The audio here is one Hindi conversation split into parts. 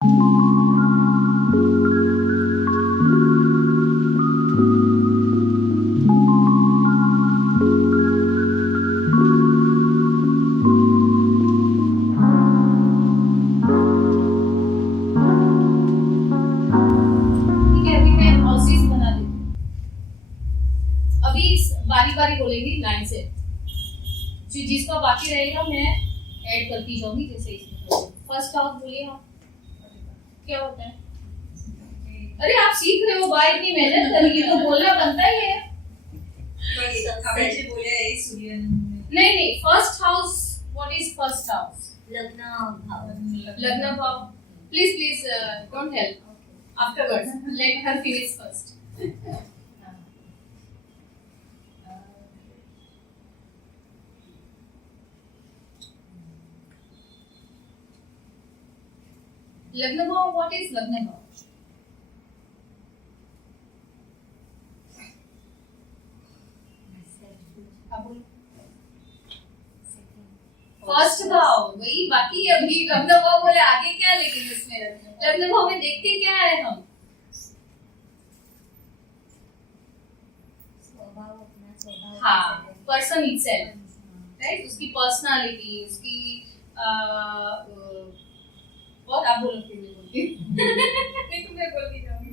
ठीक है, अभी मैं हाउसेस बना देती हूँ। अभी बारी बारी बोलेंगी लाइन से, जिसका बाकी रहेगा मैं ऐड करती जाऊंगी। जैसे इसमें फर्स्ट हाउस बोलिए आप, क्या होता है? अरे आप सीख रहे हो भाई, इतनी मेहनत करेंगे तो बोलना बनता ही है। नहीं नहीं, first house, what is first house? लग्न भाव। Please please don't help afterwards, let her finish first. लग्न भाव, व्हाट इज लग्न भाव? फर्स्ट भाव वही, बाकी अभी लग्न भाव बोले आगे क्या, लेकिन इसमें लग्न भाव में देखते क्या है हम? हाँ, पर्सन इटसेल्फ, राइट, उसकी पर्सनालिटी, उसकी बहुत। आप बोलो फिर मैं बोलती हूँ। नहीं तो मैं बोलती जाऊंगी।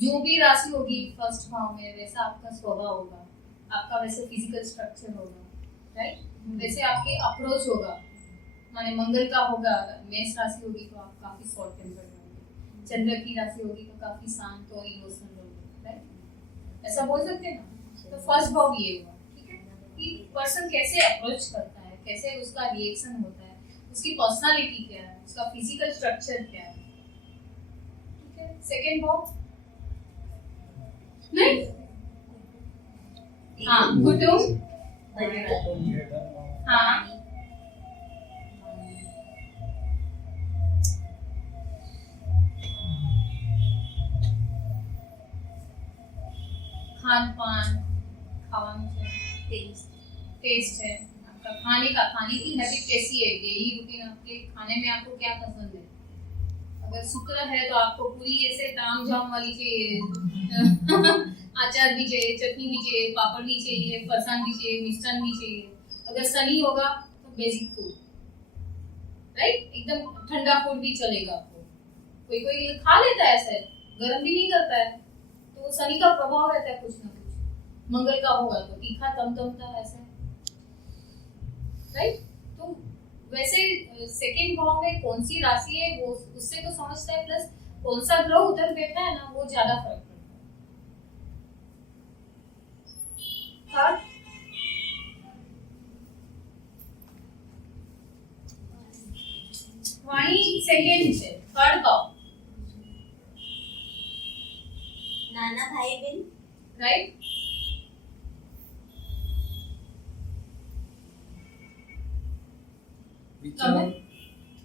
जो भी राशि होगी फर्स्ट भाव में, वैसा आपका स्वभाव होगा, आपका वैसे फिजिकल स्ट्रक्चर होगा, राइट, वैसे आपके अप्रोच होगा। माने मंगल का होगा, मेष राशि होगी तो आप काफी शॉर्ट टेम्पर्ड होंगे, चंद्र की राशि होगी तो काफी शांत और इमोशनल होंगे, राइट, ऐसा बोल सकते हैं ना। तो फर्स्ट भाव ये हुआ, ठीक है, कि पर्सन कैसे अप्रोच करता है, कैसे उसका रिएक्शन होता है, उसकी पर्सनालिटी क्या है, उसका फिजिकल स्ट्रक्चर क्या है, ठीक है। सेकंड भाव नहीं, हाँ, कुटुंब, हाँ, खान पान, टेस्ट है आपका, खाने की हैबिट कैसी है, डेली रूटीन आपके खाने में आपको क्या पसंद है? अगर शुक्र है तो आपको पूरी ऐसे ताम झाम वाली चाहिए, अचार भी चाहिए, चटनी भी चाहिए, पापड़ भी चाहिए, फरसान भी चाहिए, मिष्टान भी चाहिए। अगर शनि होगा तो बेसिक फूड, राइट, एकदम ठंडा फूड भी चलेगा आपको। कोई कोई खा लेता है ऐसे, गर्म भी नहीं करता है, तो शनि का प्रभाव रहता है कुछ ना कुछ। मंगल का होगा तो तीखा तमतमता ऐसा, राइट। तो वैसे सेकंड भाव में कौन सी राशि है वो उससे तो समझता है, प्लस कौन सा ग्रह उधर बैठा है ना, वो ज्यादा फर्क पड़ता है। वाणी सेकंड से थर्ड भाव, नाना भाई बहन, राइट।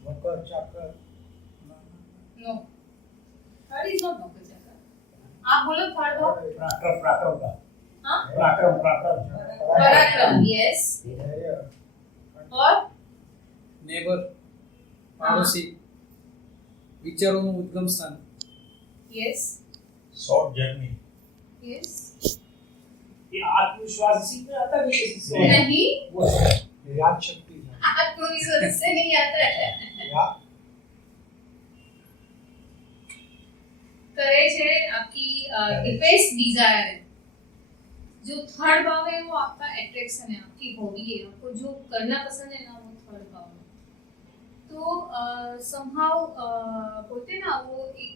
मकर चक्र, नो, थर्ड इज नॉट मकर चक्र। आप बोलो थर्ड भाव। पराक्रम का, हाँ, पराक्रम, यस। और नेबर, पड़ोसी, विचारों उद्गम स्थान, यस, शॉर्ट जर्नी, यस, ये आत्मविश्वास इसी में आता है, किसी नहीं, वो याद शक्ति आत्मविश्वास से नहीं आता है। करेज है आपकी, डिपेंड्स डिजायर है। जो थर्ड भाव है वो आपका अट्रैक्शन है, आपकी हॉबी है, आपको जो करना पसंद है ना, वो थर्ड भाव है। तो समहाउ बोलते ना वो एक,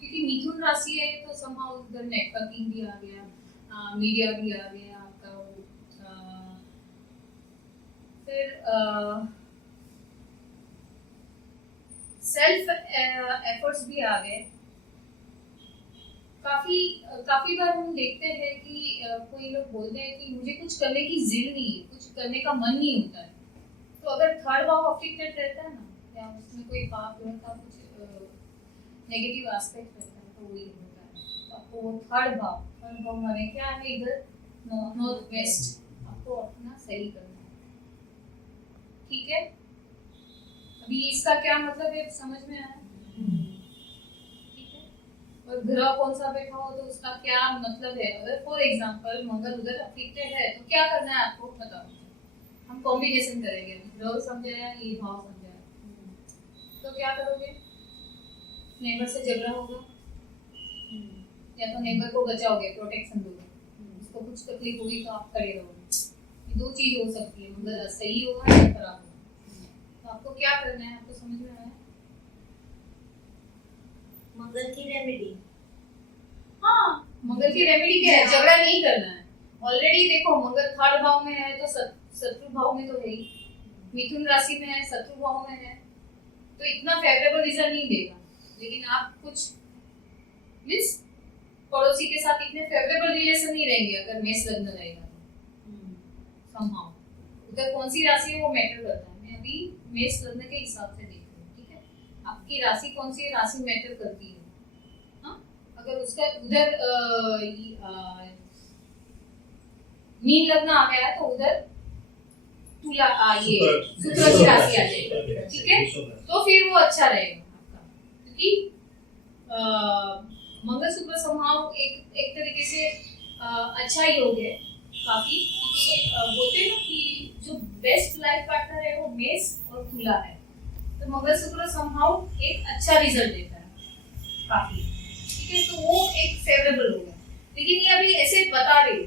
क्योंकि मिथुन राशि है तो समहाउ उधर नेटवर्किंग भी आ गया, मीडिया भी आ गया आपका, फिर सेल्फ एफर्ट्स भी आ गए। काफी बार हम देखते हैं कि कोई लोग बोलते हैं कि मुझे कुछ करने की जिद नहीं है, कुछ करने का मन नहीं होता है। तो अगर थर्ड भाव अफेक्टेड रहता है ना, या उसमें कोई पाप ग्रह का कुछ नेगेटिव एस्पेक्ट रहता है, आपका वही होता है। तो आपको थर्ड भाव माने क्या है, इधर नॉर्थ वेस्ट आपको अपना सही करना है। ठीक है, अभी इसका क्या मतलब है समझ में आया? ठीक है, और ग्रह कौन सा बैठा हो तो उसका क्या मतलब है। अगर फॉर एग्जांपल मंगल उधर अफेक्टेड है तो क्या करना है आपको बताओ। हम कॉम्बिनेशन करेंगे, ग्रह समझाया, ये भाव समझाया, तो क्या करोगे? नेबर से झगड़ा होगा या तो नेबर को बचाओगे, प्रोटेक्शन दोगे, उसको कुछ तकलीफ होगी तो आप खड़े रहोगे। ये दो चीज हो सकती है, मंगल सही होगा या खराब होगा। तो आपको क्या करना है, आपको समझ में आया? मंगल की रेमेडी। हाँ, मंगल की रेमेडी क्या है? झगड़ा नहीं करना है। ऑलरेडी देखो मंगल थर्ड भाव में है तो शत्रु भाव में तो है ही, मिथुन राशि में है, शत्रु भाव में है, तो इतना फेवरेबल रिजल्ट नहीं देगा। लेकिन आप कुछ मींस पड़ोसी के साथ इतने फेवरेबल रिलेशन नहीं रहेंगे अगर मेष लग्न रहेगा तो समहाउ उधर कौन सी राशि है वो मैटर करता है। मैं अभी मेष लग्न के हिसाब से देख रही हूँ, ठीक है? आपकी राशि कौन सी राशि मैटर करती है। हाँ, अगर उसका उधर मीन लग्न आ गया तो उधर तुला ये शुक्र की राशि आ जाएगी, ठीक है? तो फिर वो अच्छा रहेगा आपका, क्योंकि मंगल शुक्र समहाव एक तरीके से अच्छा योग है काफी। बोलते हैं ना कि जो बेस्ट लाइफ पार्टनर है वो मेष और तुला है, तो मंगल शुक्र समहाव एक अच्छा रिजल्ट देता है काफी, ठीक है? तो वो एक फेवरेबल होगा। लेकिन ये अभी ऐसे बता रही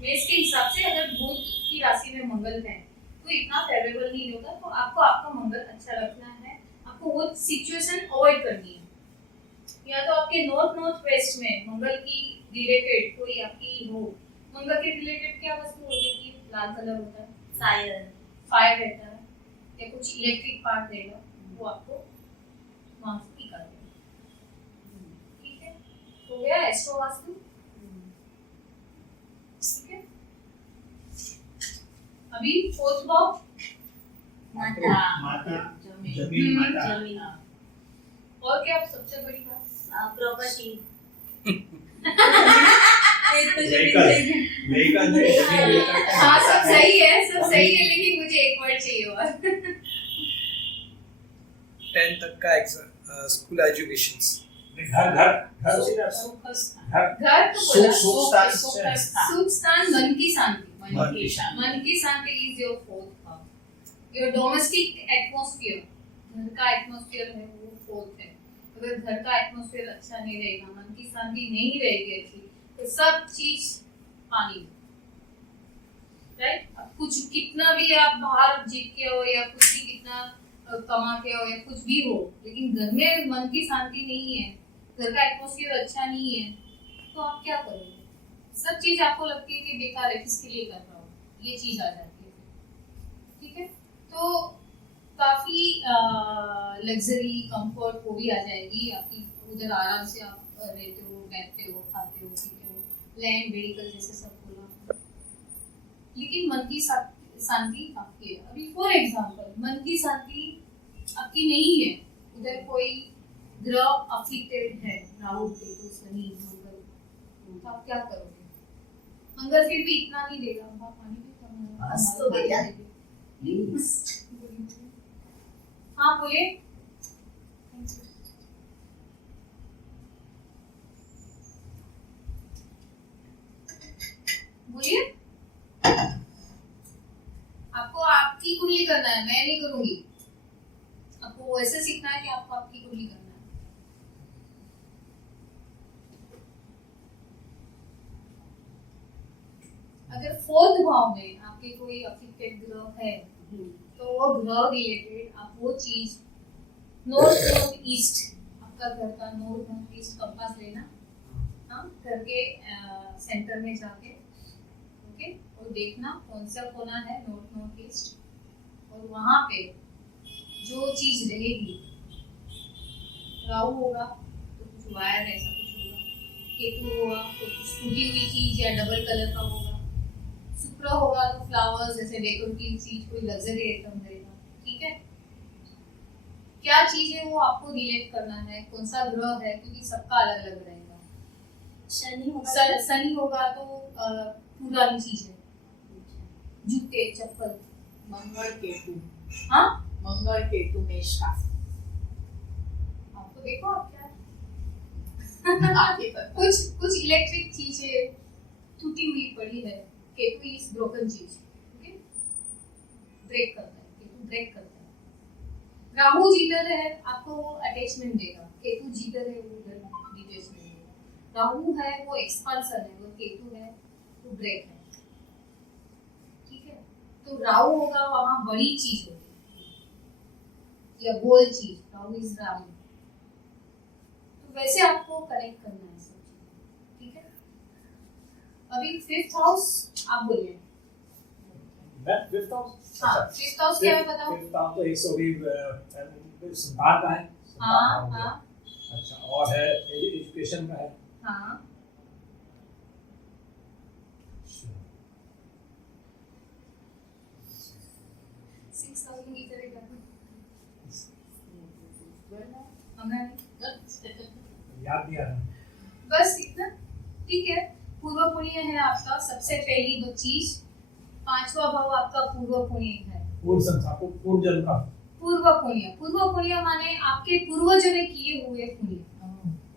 मेष के हिसाब से, अगर बुध की राशि में मंगल है तो इतना फेवरेबल नहीं होगा। तो आपको आपका मंगल अच्छा रखना है, आपको वो सिचुएशन अवॉइड करनी है। या तो आपके नॉर्थ वेस्ट में मंगल की रिलेटेड कोई आपकी हो, मंगल के रिलेटेड क्या वस्तु हो जाती है? लाल कलर होता है, फायर रहता है, या कुछ इलेक्ट्रिक पार्ट रहेगा, वो आपको वहां से निकाल देना। ठीक है, हो गया एस्ट्रो वास्तु। ठीक है, अभी फोर्थ भाव माता, जमीन माता, जमीन, और क्या सबसे बड़ी बात? प्रॉपर्टी। हाँ, सब सही है, लेकिन मुझे एक वर्ड चाहिए और 10th तक का स्कूल एजुकेशंस। घर उसी ना, घर तो बोला, सुख स्थान, मन की शांति। मन की मन की शांति इज योर फोर्थ भाव। योर डोमेस्टिक एटमॉस्फेयर, घर का एटमॉस्फेयर है वो फोर्थ है। अगर घर का एटमॉस्फेयर अच्छा नहीं रहेगा, मन की शांति नहीं रहेगी अच्छी, तो सब चीज पानी, राइट? अब कुछ कितना भी आप बाहर जीत के हो या कुछ भी कितना कमा के हो या कुछ भी हो, लेकिन घर में मन की शांति नहीं है, घर का एटमॉस्फेयर अच्छा नहीं है, तो आप क्या करोगे? सब चीज आपको लगती है कि बेकार है, किसके लिए कर रहा हूँ, ये चीज आ जाती है। ठीक है, तो काफी लग्जरी कंफर्ट वो भी आ जाएगी आपकी। उधर आराम से आप रहते हो, बैठते हो, खाते हो, पीते हो, लैंड व्हीकल जैसे सब बोला, लेकिन मन की शांति आपकी है। अभी फॉर एग्जांपल मन की शांति आपकी नहीं है, उधर कोई ग्रह अफेक्टेड है, राहु केतु शनि मंगल, तो आप क्या करोगे? मंगल फिर भी इतना नहीं देगा, आप पानी भी कम बस तो भैया हाँ बोलिए। बोलिए, आपको आपकी कुंडली करना है, मैं नहीं करूंगी। आपको वैसे सीखना है कि आपको आपकी कुंडली करना है। अगर फोर्थ भाव में आपके कोई अफेक्टेड ग्रह है तो वो ग्रह रिलेटेड आप वो चीज नॉर्थ ईस्ट, आपका घर का नॉर्थ ईस्ट कंपास लेना, हाँ, करके सेंटर में जाके ओके, और देखना कौन सा कोना है नॉर्थ ईस्ट, और वहां पे जो चीज रहेगी, राहु होगा तो कुछ वायर ऐसा कुछ होगा, केतु होगा तो कुछ टूटी हुई चीज या डबल कलर का होगा, शुक्र होगा तो फ्लावर्स जैसे डेकोरेटिव चीज, कोई लग्जरी आइटम रहेगा। ठीक है, क्या चीज है वो आपको रिलेट करना है, कौन सा ग्रह है, क्योंकि सबका अलग अलग रहेगा। शनि होगा शनि होगा तो पुरानी चीज है, जूते चप्पल। मंगल केतु, हाँ मंगल केतु मेष का। आप तो देखो आप क्या आपके पता। कुछ इलेक्ट्रिक चीजें टूटी हुई पड़ी है। केतु इज ब्रोकन चीज, ओके, ब्रेक करता है, केतु ब्रेक करता है। राहु जीतर है, आपको वो अटैचमेंट देगा। केतु जीतर है, वो डिटैचमेंट देगा। राहु है वो एक्सपांशन है, वो केतु है वो ब्रेक है। ठीक है, तो राहु होगा वहां बड़ी चीज होगी या गोल चीज, राहु इज राहु। तो वैसे आपको कनेक्ट करना है सब चीजें। ठीक है, अभी 5th हाउस आप बोलिए। मैं फिफ्थ हाउस। हाँ, 5th हाउस क्या है बताओ। फिफ्थ हाउस तो एक सौ भी संतान का है। हाँ हाँ अच्छा, और है एजुकेशन का है। हाँ, 6,000 की तरह करना हमें याद नहीं आ रहा। बस इतना। ठीक है, पूर्व पुण्य है आपका सबसे पहली दो चीज। 5वां भाव आपका पूर्व पुण्य है। पूर्व संसार को पूर्व जन्म का पूर्व पुण्य माने आपके पूर्वजों ने किए हुए पुण्य।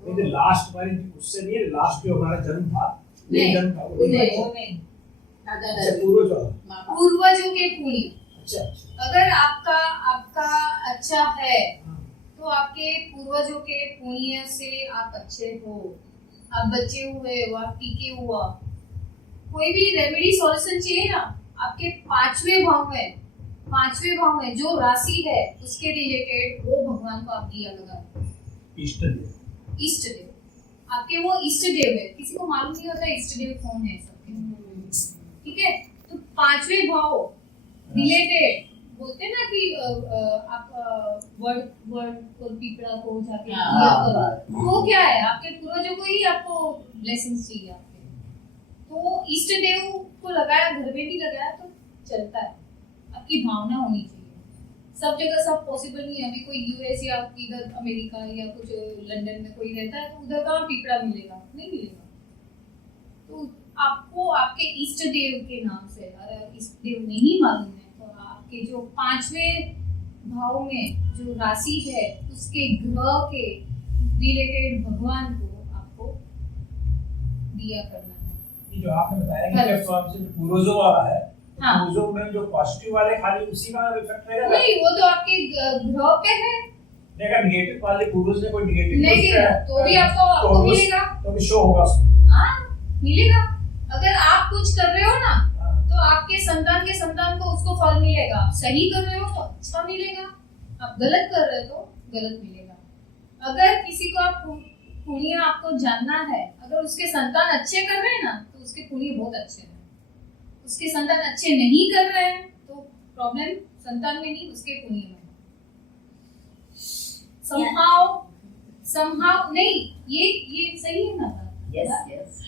नहीं, लास्ट वाली उससे नहीं, लास्ट जो हमारा जन्म था, ये नहीं, जन्म था वो नहीं। नहीं। वो नहीं, दादा अच्छा, दादी, पूर्वज वाला। माँ बाप। पूर्वजों के पुण्य अच्छा अच्छा। अगर आपका अच्छा है हाँ। तो आपके पूर्वजों के पुण्य से आप अच्छे हो, आप बचे हुए हो, आप टीके हुआ। कोई भी रेमेडी सॉल्यूशन चाहिए ना, आपके 5वें भाव में जो राशि है उसके रिलेटेड वो भगवान को आप दिया लगा। इष्ट देव आपके वो इष्ट देव है। किसी को मालूम नहीं होता इष्ट देव कौन है सबके। ठीक है, तो 5वें भाव रिलेटेड बोलते हैं ना कि आप वर्ड और पीपड़ा को जाके हाँ, दिया करो। वो क्या है, आपके पूर्वजों को ही आपको ब्लेसिंग्स चाहिए आपके। तो इष्ट देव को लगाया, घर में भी लगाया तो चलता है। आपकी भावना होनी चाहिए। सब जगह सब पॉसिबल नहीं है। अभी कोई यूएस या इधर अमेरिका या कुछ लंदन में कोई रहता है तो उधर कहाँ पीपड़ा मिलेगा, नहीं मिलेगा। तो आपको आपके इष्ट देव के नाम से, अगर इष्ट देव नहीं मालूम है तो आपके जो 5वें भाव में जो राशि है उसके ग्रह के रिलेटेड भगवान को आपको दिया करना है। ये जो आपने बताया कि फिफ्थ हाउस से पूर्वजों वाला है, हाँ। पूर्वजों में जो पॉजिटिव वाले खाली उसी का इफेक्ट रहेगा। नहीं, वो तो आपके ग्रह पे है। अगर नेगेटिव वाले पूर्वज ने कोई नेगेटिव नहीं तो भी आपको मिलेगा। तो भी शो होगा उसमें। हाँ, मिलेगा। अगर आप कुछ कर रहे हो ना हाँ। तो आपके संतान के संतान को उसको फल मिलेगा। आप सही कर रहे हो तो अच्छा मिलेगा, आप गलत कर रहे हो तो गलत मिलेगा। अगर किसी को आप पुण्य आपको जानना है, अगर उसके संतान अच्छे कर रहे हैं ना तो उसके पुण्य बहुत अच्छे हैं। उसके संतान अच्छे नहीं कर रहे हैं तो प्रॉब्लम संतान में नहीं, उसके पुण्य में। somehow नहीं, ये सही है ना? यस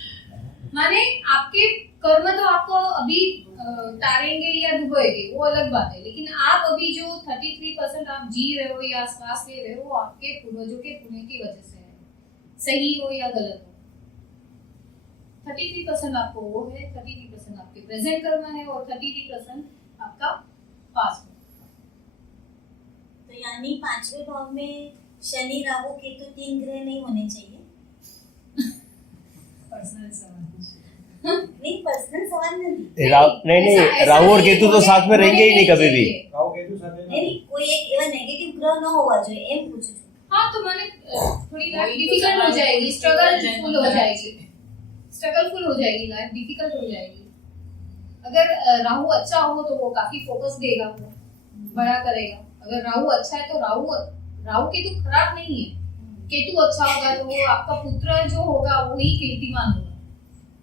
माने आपके कर्म तो आपको अभी तारेंगे या डुबोएंगे, वो अलग बात है। लेकिन आप अभी जो 33% आप जी रहे हो या श्वास ले रहे हो, आपके पूर्वजों के पुण्य की वजह से है। सही हो या गलत हो, 33% आपको वो है, 33% आपके प्रेजेंट कर्म है और 33% आपका पास्ट है। तो यानी 5वें भाव में शनि राहु केतु 3 ग्रह नहीं होने चाहिए। पर्सनल सवाल नहीं, पर्सनल सवाल नहीं। नहीं राहु और केतु तो साथ में रहेंगे ही नहीं कभी भी। राहु केतु साथ में नहीं, कोई एक एवं नेगेटिव ग्रह न होगा जो एम पूछो। हाँ, तो मैंने थोड़ी लाइफ वही तो डिफिकल्ट हो सवाल जाएगी, है, स्ट्रगलफुल हो जन्म जाएगी, स्ट्रगलफुल हो जाएगी, लाइफ डिफिकल्ट हो जाएगी। अगर राहु अच्छा हो तो वो काफी फोकस देगा, वो बड़ा करेगा। अगर राहु अच्छा है तो राहु केतु खराब नहीं है। केतु अच्छा होगा तो वो आपका पुत्र जो होगा वो ही कीर्तिमान होगा।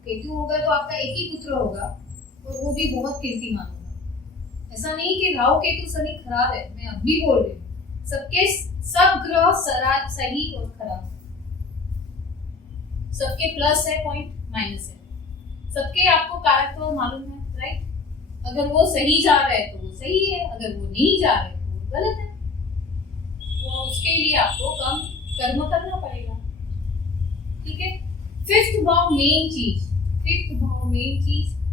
केतु होगा तो आपका एक ही पुत्र होगा और वो भी बहुत कीर्तिमान होगा। ऐसा नहीं कि राहु केतु शनि खराब है, मैं अब भी बोल रही हूँ। सब ग्रह सही और खराब, सबके प्लस है पॉइंट, माइनस है। सबके आपको कारक तो मालूम है, राइट? अगर वो सही जा रहे हैं तो वो सही है, अगर वो नहीं जा रहे तो वो गलत है। वो उसके लिए आपको कम कर्म करना पड़ेगा, ठीक है। फिफ्थ भाव मेन चीज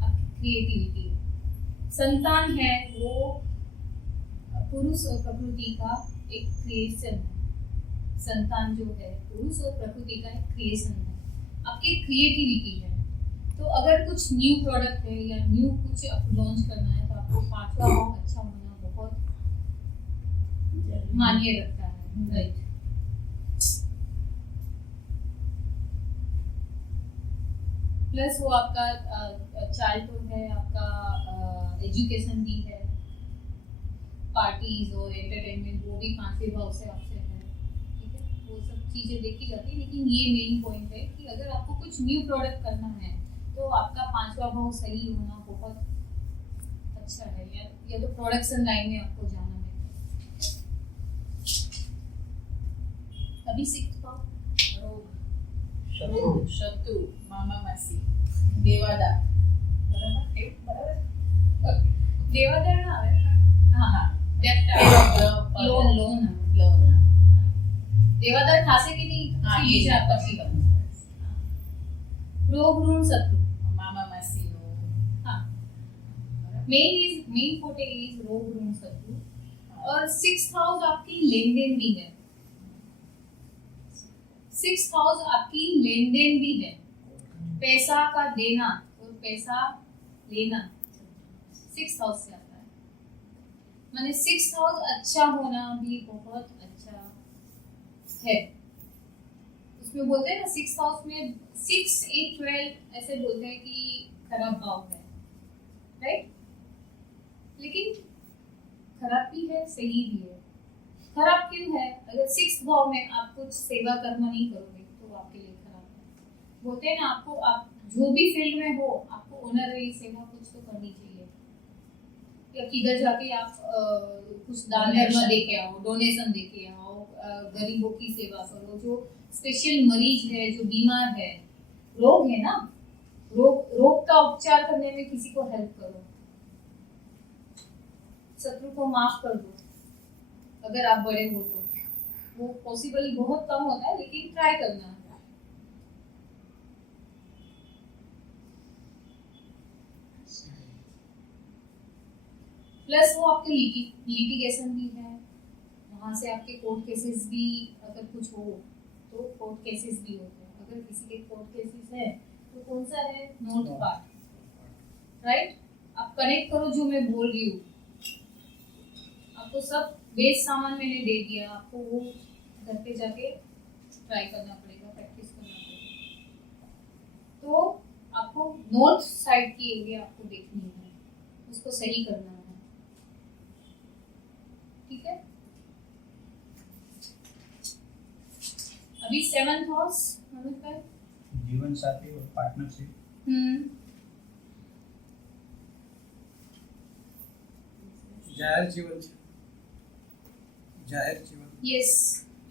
आपकी क्रिएटिविटी है। संतान है वो पुरुष और प्रकृति का एक क्रिएशन है। संतान जो है पुरुष और प्रकृति का एक क्रिएशन है, आपकी क्रिएटिविटी है। तो अगर कुछ न्यू प्रोडक्ट है या न्यू कुछ लॉन्च करना है तो आपको पांचवा भाव अच्छा होना बहुत मायने रखता है, राइट। प्लस वो आपका चाइल्डहुड है, आपका एजुकेशन भी है, पार्टीज और एंटरटेनमेंट वो भी पांचवें भाव से आपसे है, ठीक है। वो सब चीजें देखी जाती है, लेकिन ये मेन पॉइंट है कि अगर आपको कुछ न्यू प्रोडक्ट करना है तो आपका पांचवा भाव सही होना बहुत अच्छा है, या तो प्रोडक्शन लाइन में आपको जाना है। अभी सिक्स्थ भाव शत्रु मामा मासी देवादार देवादार ना આવે હા લોન देवादार खासे की नहीं ये પછી रोग ऋण शत्रु मामा मासी नो हाँ मेन फोटे इज रोग ऋण शत्रु। और सिक्स्थ हाउस आपकी लेन देन भी है, सिक्स्थ हाउस आपकी लेन देन भी है, पैसा का देना और पैसा लेना सिक्स्थ हाउस से आता है। माने सिक्स्थ हाउस अच्छा होना भी बहुत अच्छा है। उसमें बोलते हैं ना सिक्स्थ हाउस में 6, 8, 12 ऐसे बोलते हैं कि खराब भाव है, राइट। लेकिन खराब भी है सही भी है। खराब क्यों है? अगर सिक्स्थ भाव में आप कुछ सेवा कर्म नहीं करोगे तो आपके लिए खराब है। बोलते हैं ना आपको, आप जो भी फील्ड में हो आपको ऑनररी सेवा कुछ तो करनी चाहिए, या किधर जाके आप कुछ दान धर्म दे के आओ, डोनेशन दे के आओ, गरीबों की सेवा करो। जो स्पेशल मरीज है, जो बीमार है, रोग है ना, रोग का उपचार करने में किसी को हेल्प करो, शत्रु को माफ कर दो अगर आप बड़े हो तो। वो पॉसिबल बहुत कम होता है लेकिन ट्राई करना है। प्लस वो आपके लिटिगेशन भी है, वहां से आपके कोर्ट केसेस भी अगर कुछ हो तो कोर्ट केसेस भी होते हैं। अगर किसी के कोर्ट केसेस है तो कौन सा है? North part, right. आप कनेक्ट करो जो मैं बोल रही हूँ। आपको सब बेस सामान मैंने दे दिया, आपको वो घर पे जाके ट्राई करना पड़ेगा, प्रैक्टिस करना पड़ेगा। तो आपको नॉर्थ साइड की एरिया आपको देखनी है, उसको सही करना है, ठीक है। अभी 7th हाउस मनोज भाई, जीवन साथी और पार्टनरशिप। जाहिर जीवन यस,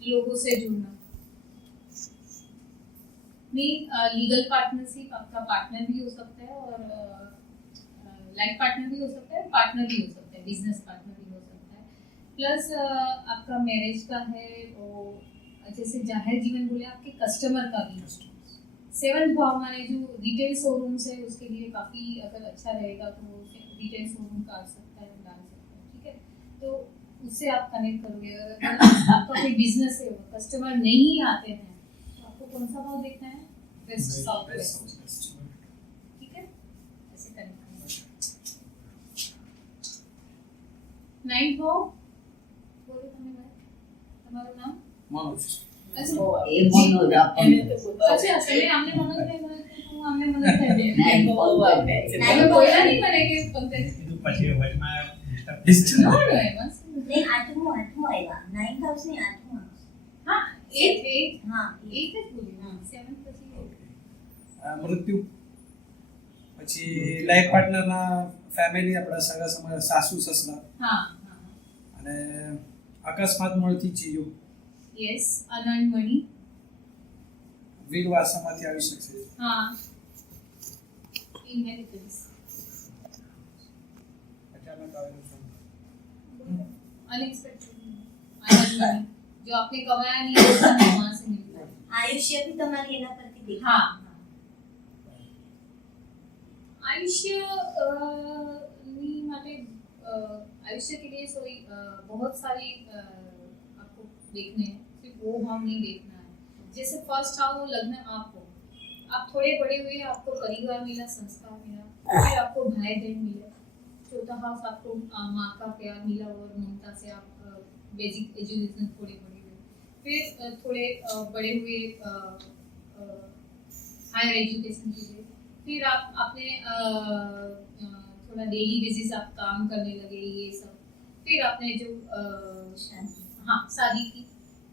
लोगों से जुड़ना। नहीं, लीगल पार्टनरशिप आपका पार्टनर भी हो सकता है और लाइफ पार्टनर भी हो सकता है, पार्टनर भी हो सकता है, बिजनेस पार्टनर भी हो सकता है। प्लस आपका मैरिज का है, और जैसे जाहिर जीवन बोले आपके कस्टमर का भी। 7th भाव माने जो रिटेल शोरूम्स है उसके लिए काफ़ी अगर अच्छा रहेगा तो रिटेल शोरूम का आ सकता है, डाल सकता है, ठीक है। तो उससे आप कनेक्ट करोगे। अगर आपका कोई बिजनेस है, कस्टमर नहीं आते हैं तो आपको कौन सा भाव देखना है? वेस्ट, साउथ वेस्ट, ठीक है। ऐसे कनेक्ट करोगे। 9th भाव बोलो तुम्हारा नाम मनोज। अच्छा એ મોનો अच्छा, चलिए हमने मनोज नहीं बोला तो हमने मनोज कह दिया। નહીં બોલવા આપે नहीं बोला नहीं मैंने कि पंकज કીધું પછી વચમાં नो नो है बस। नहीं आठमो આવ્યા 9th હાઉસ ને આઠમો હાઉસ हाँ 8 हाँ 8 જ બોલી 7 પછી મૃત્યુ પછી લાઈફ પાર્ટનરના ફેમિલી, આપણા સગા સમાજ, સાસુ સસરા, हाँ हाँ અને અકસ્માત મળતી ચીજો यस, अनर्न मनी, વીર વારસામાંથી આવી શકશે। हाँ इनहेरिटेंस, અચાનક આવેલું સંકટ। अनएक्सपेक्टेड अनर्न मनी, जो आपने कमाया नहीं वो सब वहाँ से मिलता है. આયુષ્ય બી તમારી એના પરથી દેખાય. हाँ. आयुष्य ની માટે आयुष्य के लिए बहुत सारी आपको देखने हैं, सिर्फ वो भाव नहीं देखना है. जैसे फर्स्ट हाउस लग्न आपको, आप थोड़े बड़े हुए आपको परिवार मिला, संस्कार मिला, फिर आपको भाई बहन मिले. चौथा हाउस आपको माँ का प्यार मिला और ममता से आप बेसिक एजुकेशन थोड़े बड़े हुए, फिर थोड़े बड़े हुए हायर एजुकेशन के लिए, फिर आप अपने थोड़ा डेली बेसिस आप काम करने लगे ये सब, फिर आपने जो हाँ शादी की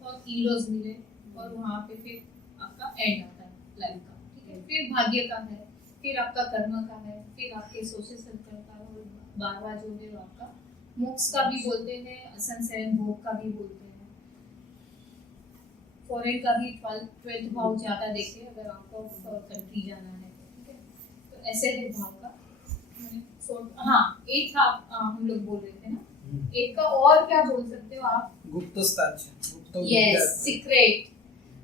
और इन-लॉज मिले और वहाँ पे फिर आपका एंड आता है लाइफ का. ठीक है, फिर भाग्य का है, फिर आपका कर्म का है, फिर आपके सोशल सर्कल का, और 12वां जो है वो आपका मोक्ष का भी बोलते हैं, असंशयन भोग का भी बोलते हैं. फॉरेन का भी 12th भाव ज़्यादा देखिए अगर आउट ऑफ कंट्री जाना है. ठीक है, तो ऐसे है भाव का. हाँ, 8 हम लोग बोल रहे थे ना, 8 का और क्या बोल सकते हो आप? गुप्त स्थान છે. ગુપ્ત यस, વિદ્યા.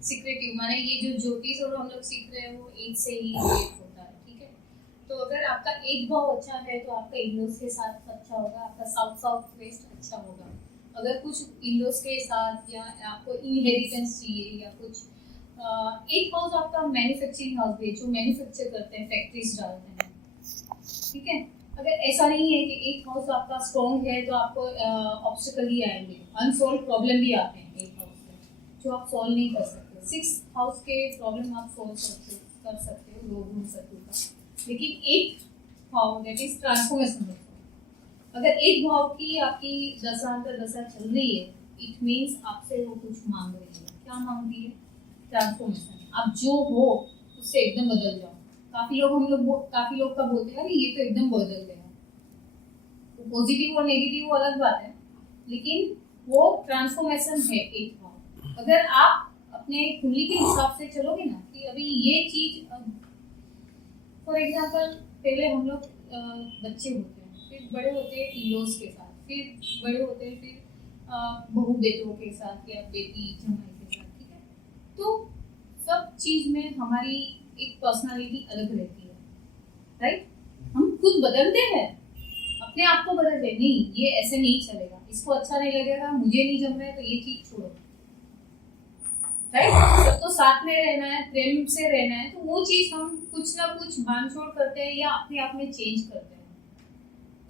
सीक्रेटिव माने ये जो ज्योतिष और हम लोग सीख रहे हैं वो 8 से ही रिलेट होता है. ठीक है, तो अगर आपका 8 भाव अच्छा है तो आपका इन-लॉज के साथ अच्छा होगा, आपका साउथ वेस्ट अच्छा होगा. अगर कुछ इन-लॉज के साथ या आपको इनहेरिटेंस चाहिए या कुछ 8 हाउस आपका मैन्युफैक्चरिंग हाउस भी है, जो मैन्युफैक्चर करते हैं, फैक्ट्रीज डालते हैं. ठीक है, अगर ऐसा नहीं है कि 8 हाउस आपका स्ट्रॉन्ग है तो आपको ऑब्स्टिकल ही आएंगे, अनसॉल्व प्रॉब्लम भी आते हैं 8 हाउस से जो आप सॉल्व नहीं कर सकते. 6 हाउस के प्रॉब्लम आप सॉल्व कर सकते हो, लोग घूम सकते हो. लेकिन 8 हाउस दैट इज ट्रांसफॉर्मेशन. अगर 8 भाव की आपकी दशा चल रही है, इट मीन्स आपसे वो कुछ मांग रही है. क्या मांग रही है? ट्रांसफॉर्मेशन. आप जो हो उससे एकदम बदल जाओ. काफी लोग का बोलते हैं अरे ये तो एकदम बदल गया. पॉजिटिव और नेगेटिव वो अलग बात है, लेकिन वो ट्रांसफॉर्मेशन है 8 भाव. अगर आप अपने कुंडली के हिसाब से चलोगे ना कि अभी ये चीज, फॉर एग्जांपल पहले हम लोग बच्चे होते हैं, फिर बड़े होते हैं इन-लॉज के साथ, फिर बड़े होते हैं फिर बहू बेटों के साथ या बेटी जमाई के साथ. ठीक है, तो सब चीज में हमारी एक पर्सनालिटी अलग रहती है. राइट, हम खुद बदलते हैं, अपने आप को बदलते हैं. नहीं ये ऐसे नहीं चलेगा, इसको अच्छा नहीं लगेगा, मुझे नहीं जम रहा है तो ये चीज छोड़ो. राइट, सबको साथ में रहना है, प्रेम से रहना है, तो वो चीज हम कुछ ना कुछ बांधछोड़ करते हैं या अपने आप में चेंज करते हैं.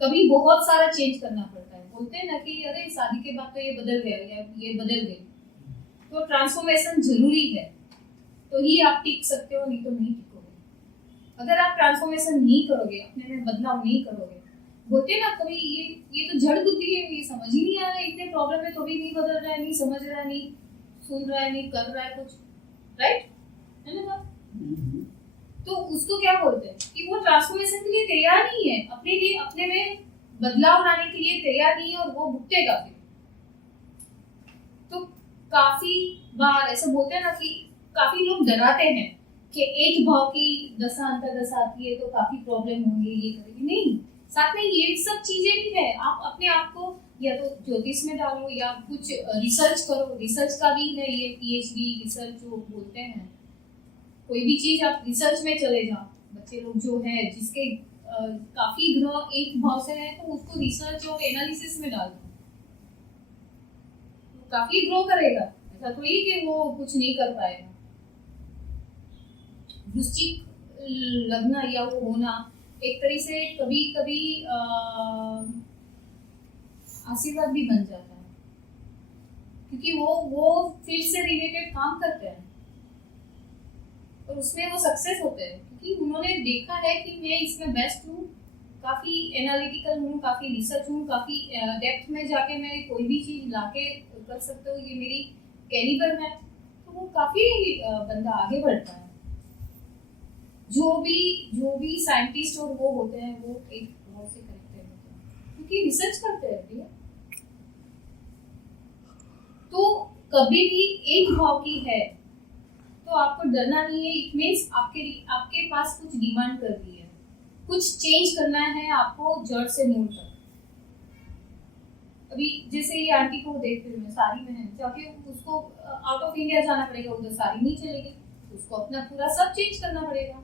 कभी बहुत सारा चेंज करना पड़ता है. बोलते हैं ना कि अरे शादी के बाद तो ये बदल गया या ये बदल गई. तो ट्रांसफॉर्मेशन जरूरी है तो ही आप टिक सकते हो, नहीं तो नहीं टिकोगे. अगर आप ट्रांसफॉर्मेशन नहीं करोगे, अपने में बदलाव नहीं करोगे, बोलते हैं ना कभी ये तो जड़ बुद्धि है, ये समझ ही नहीं आ रहा है, इतने प्रॉब्लम है तो भी नहीं बदल रहा है, नहीं समझ रहा है, नहीं सुन रहा है, नहीं कर रहा है कुछ. राइट है ना बात? तो उसको क्या बोलते हैं कि वो ट्रांसफॉर्मेशन के लिए तैयार नहीं है, अपने लिए अपने में बदलाव लाने के लिए तैयार नहीं है और वो भुगतेगा फिर. तो काफी बार ऐसा बोलते हैं ना कि काफी लोग डराते हैं कि 8 भाव की दशा अंतर्दशा आती है तो काफी प्रॉब्लम होंगे, ये करेंगे. नहीं, साथ में ये सब चीजें भी है. आप अपने आप को या तो ज्योतिष में डालो या कुछ रिसर्च करो. रिसर्च का भी है ये PhD रिसर्च जो बोलते हैं. कोई भी चीज आप रिसर्च में चले जाओ. बच्चे लोग जो है जिसके काफी ग्रह 8 भाव से है तो उसको रिसर्च और एनालिसिस में डाल दो, तो काफी ग्रो करेगा. ऐसा थोड़ी कि वो कुछ नहीं कर पाएगा. वृश्चिक लग्न या वो होना एक तरीके से कभी कभी आशीर्वाद भी बन जाता है, क्योंकि वो फील्ड से रिलेटेड काम करते हैं और उसमें वो सक्सेस होते हैं क्योंकि उन्होंने देखा है कि मैं इसमें बेस्ट हूँ, काफ़ी एनालिटिकल हूँ, काफ़ी रिसर्च हूँ, काफ़ी डेप्थ में जाके मैं कोई भी चीज़ लाके कर सकता हूँ, ये मेरी कैलिबर है. तो वो काफ़ी बंदा आगे बढ़ता है. जो भी साइंटिस्ट और वो होते हैं वो एक भाव से कनेक्टेड होते हैं क्योंकि रिसर्च करते रहते हैं. तो कभी भी 8 भाव की है तो आपको डरना नहीं है. इट मीन्स आपके पास कुछ डिमांड कर रही है, कुछ चेंज करना है आपको जड़ से मूल तक. अभी जैसे ये आंटी को देख रही हूँ मैं, साड़ी में है, क्योंकि उसको आउट ऑफ इंडिया जाना पड़ेगा, उधर साड़ी नहीं चलेगी, उसको अपना पूरा सब चेंज करना पड़ेगा,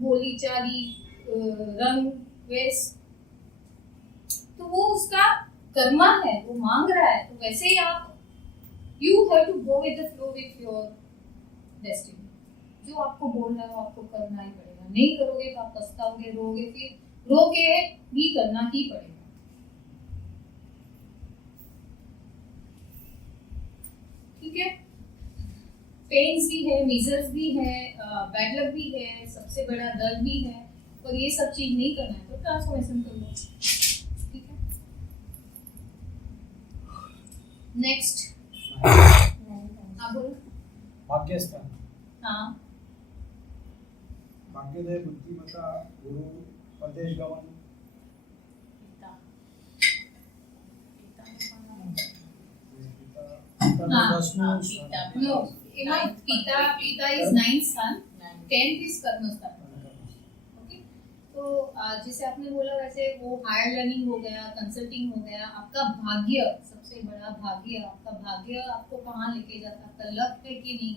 बोली चाली, रंग, वेश, तो वो उसका कर्मा है, वो मांग रहा है। तो वैसे ही आप you have to go with the flow with your destiny. जो आपको बोलना है वो आपको करना ही पड़ेगा, नहीं करोगे तो आप पछताओगे, रोगे, फिर रो के भी करना ही पड़ेगा। ठीक है, पेन्स भी है, मिजर्स भी है, बैड लक भी है, सबसे बड़ा दर्द भी है, और ये सब चीज नहीं करना है तो ट्रांसफॉर्मेशन कर लो। ठीक है, नेक्स्ट आप बोलो। भाग्यस्थान, हाँ, भाग्योदय, बुद्धिमत्ता, गुरु, परदेश गमन, नो, पिता is ninth sun, 10th is कर्मस्थान। ओके, तो जैसे आपने बोला वैसे वो हायर लर्निंग हो गया, कंसल्टिंग हो गया, आपका भाग्य, सबसे बड़ा भाग्य, आपका भाग्य आपको कहाँ लेके जाता है, आपका लक है कि नहीं,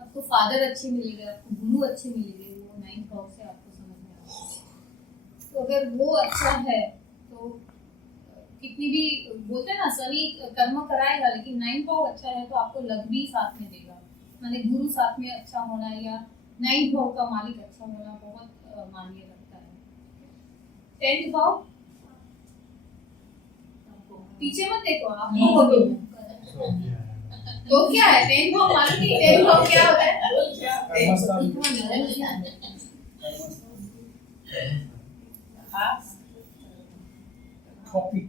आपको फादर अच्छे मिलेंगे, आपको गुरु अच्छे मिलेंगे, वो 9th भाव से आपको समझ में आता है। तो अगर वो अच्छा है तो कितनी भी बोलते हैं ना, शनि कर्म कराएगा, लेकिन 9th भाव अच्छा है तो आपको लक भी साथ में देगा, माने गुरु साथ में अच्छा होना या 9th भाव का मालिक अच्छा होना बहुत मान्य लगता है। 10th भाव पीछे मत देखो, आपको बोलो तो क्या है 10th भाव मालिक ही, 10th भाव क्या होता है? कॉपी,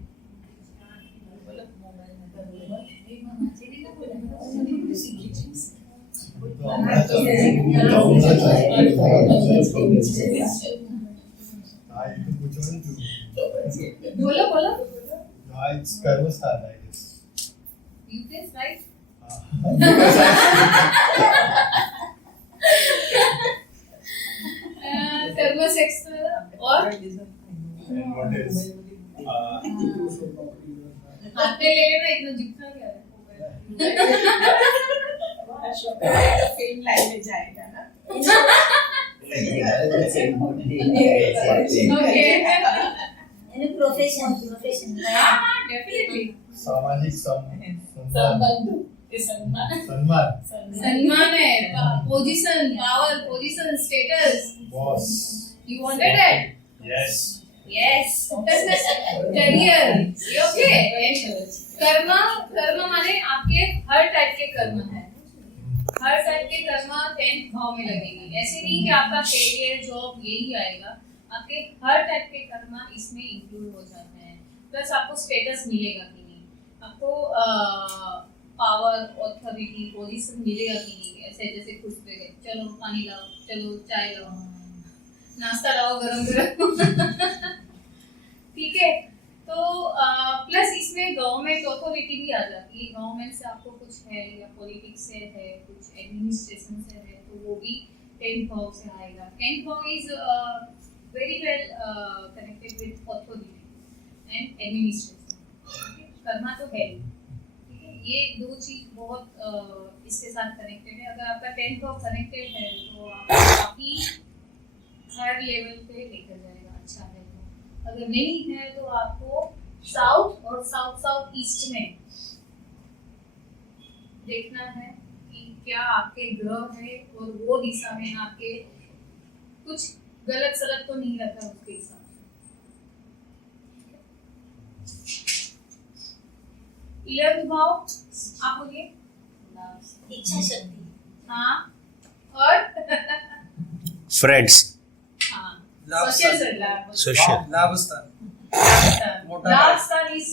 बोलो बोलो, It's कर्मस्थान, I guess. you guess right? कर्म सेक्स और And what is हाथ पे ले लेना, इतना जितना क्या है फिल्म लाइन में जाएगा ना। ओके, यानी प्रोफेशन हाँ डेफिनेटली, सामाजिक संबंध, सम्मान, सम्मान है, position, power, position, status, boss. you wanted that? Yes. Yes. Career, okay. कर्म माने आपके हर टाइप के कर्म है, हर टाइप के कर्म 10th भाव में लगेगी। ऐसे नहीं कि आपका करियर, जॉब यही आएगा, आपके हर टाइप के कर्म इसमें इंक्लूड हो जाते हैं। प्लस आपको स्टेटस मिलेगा कि नहीं, आपको पावर, ऑथोरिटी, पोजीशन मिलेगा कि नहीं। ऐसे जैसे खुश पे गए, चलो पानी लाओ, चलो चाय लाओ, नाश्ता लाओ गरम गरम ठीक है। तो प्लस इसमें गवर्नमेंट अथॉरिटी भी आ जाती है, गवर्नमेंट से आपको कुछ है या पॉलिटिक्स से है, कुछ एडमिनिस्ट्रेशन से है, तो वो भी 10th भाव से आएगा। 10th भाव is very well connected with authority and administration. Karma तो है ही, ठीक है, ये दो चीज बहुत इसके साथ कनेक्टेड है। अगर आपका 10th भाव कनेक्टेड है तो आप काफी हर लेवल पे लेकर जाएगा, अच्छा है। तो अगर नहीं है तो आपको साउथ और साउथ ईस्ट में देखना है कि क्या आपके ग्रह है और वो दिशा में आपके कुछ गलत सलत तो नहीं रखा उसके हिसाब से। 11th भाव आप बोलिए। इच्छा शक्ति, हाँ, और फ्रेंड्स, हाँ, लाभ सोशल स्थान, सर्कल, सोशल, लाभ स्थान, मोटा लाभ लाभ। स्थान इस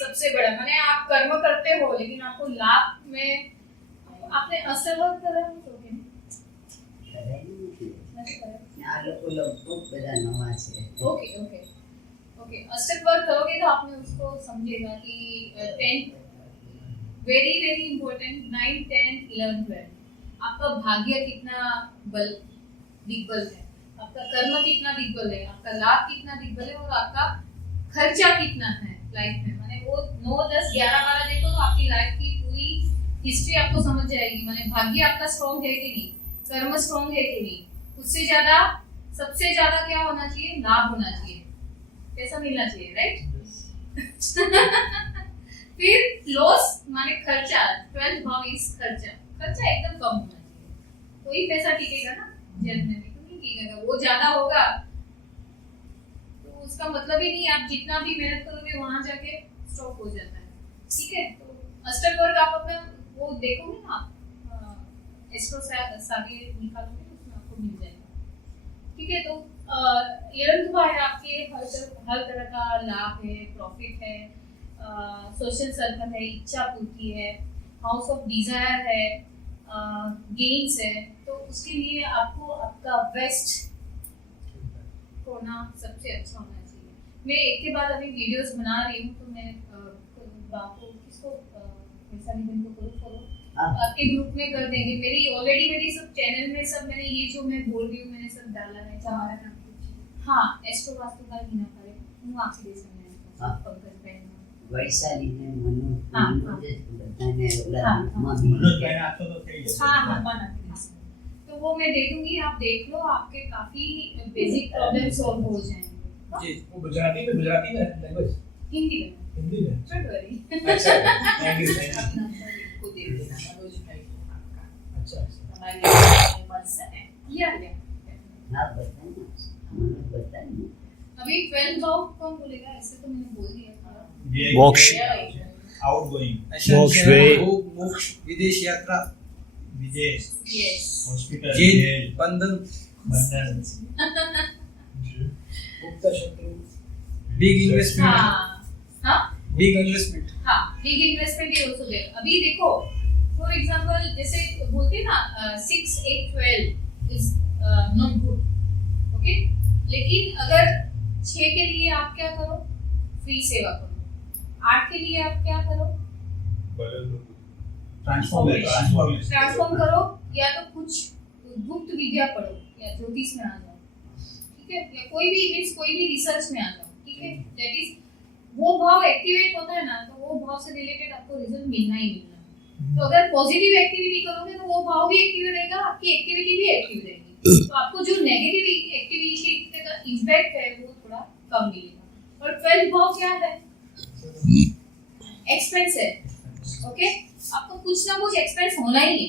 सबसे बड़ा, माने आप कर्म करते हो लेकिन आपको लाभ में आपने अष्टवर्ग करा है तो क्या? ओके ओके ओके, अष्टवर्ग करोगे तो आपने उसको समझेगा कि 10th very very important, 9th 10th 11th 12th आपका भाग्य कितना बल दिग्बल है, आपका कर्म कितना दिग्बल है, आपका लाभ कितना दिग्बल है और आपका खर्चा कितना है। लाइफ में, माने वो 9 10 11 12 देखो तो आपकी लाइफ की पूरी हिस्ट्री आपको समझ जाएगी, माने भाग्य आपका स्ट्रांग है कि नहीं, कर्म स्ट्रांग है कि नहीं, उससे ज्यादा सबसे ज्यादा क्या होना चाहिए, लाभ होना चाहिए, पैसा मिलना चाहिए, राइट। फिर लॉस माने खर्चा, 12th भाव इज खर्चा, खर्चा एकदम कम होना चाहिए, कोई पैसा टिकेगा ना जेब में भी, तो नहीं टिकेगा, वो ज्यादा होगा तो उसका मतलब ही नहीं, आप जितना भी मेहनत करोगे वहां जाके स्टॉप हो जाता है, ठीक है। तो अष्टक वर्ग आप अपना वो देखोगे ना, एस्ट्रो सागे निकालोगे तो उसमें आपको मिल जाएगा, ठीक है। तो 11th भाव है आपके हर तरह का लाभ है, प्रॉफिट है, सोशल सर्कल है, इच्छा पूर्ति है, हाउस ऑफ डिजायर है, गेन्स है, तो उसके लिए आपको आपका वेस्ट होना सबसे अच्छा होना चाहिए। मैं एक के बाद अभी वीडियोस बना रही हूँ, तो मैं बापू किसको वैशाली बहन को करो फॉलो, आपके ग्रुप में कर देंगे, मेरी सब चैनल में सब मैंने ये जो मैं बोल रही हूँ मैंने सब डाला है, हमारा नाम हाँ एस्ट्रो वास्तु का ही ना करे હું આપી દઈશ તમને પંકજ બહેન વૈશાલી ને મનુ हाँ, મનોજ બધાને ઓલા हाँ, ગ્રુપમાં બી आपको तो થઈ જશે हाँ हाँ बना तो वो मैं दे दूंगी, आप देख लो, आपके काफी बेसिक प्रॉब्लम सॉल्व हो जाएंगे। जी वो गुजराती में लैंग्वेज, हिंदी में हिंदी में। Don't worry. अच्छा, थैंक यू। को दे देना मनोज भाई को आपका अच्छा, हमारे मर्स है या હા બતાય ને મને બતાય ને अभी 12th भाव कौन बोलेगा, ऐसे तो मैंने बोल दिया था। ये मोक्ष आउटगोइंग मोक्ष वे मोक्ष विदेश यात्रा विदेश यस हॉस्पिटल जेल जेल बंधन बंधन गुप्त शत्रु, बिग इन्वेस्टमेंट हाँ हाँ बिग इन्वेस्टमेंट हाँ बिग इन्वेस्टमेंट ही हो सकते। अभी देखो फॉर एग्जांपल जैसे बोलते हैं ना 6 8 12 इज नॉट गुड, ओके, लेकिन अगर 6 के लिए आप क्या करो, फ्री सेवा करो, 8 के लिए आप क्या करो, ट्रांसफॉर्म करो, या तो कुछ गुप्त विद्या पढ़ो या ज्योतिष में आ जाओ, ठीक है, या कोई भी रिसर्च में आ जाओ, ठीक है। दैट इज वो भाव एक्टिवेट होता है ना, तो वो भाव से रिलेटेड आपको रिजल्ट मिलना ही मिलना है। तो अगर पॉजिटिव एक्टिविटी करोगे तो वो भाव भी एक्टिव रहेगा, आपकी एक्टिविटी भी एक्टिव रहेगी, तो आपको जो नेगेटिव एक्टिविटी का इम्पैक्ट है वो थोड़ा कम मिलेगा। और 12th भाव क्या है, एक्सपेंस है, ओके, आपको कुछ ना कुछ एक्सपेंस होना ही है,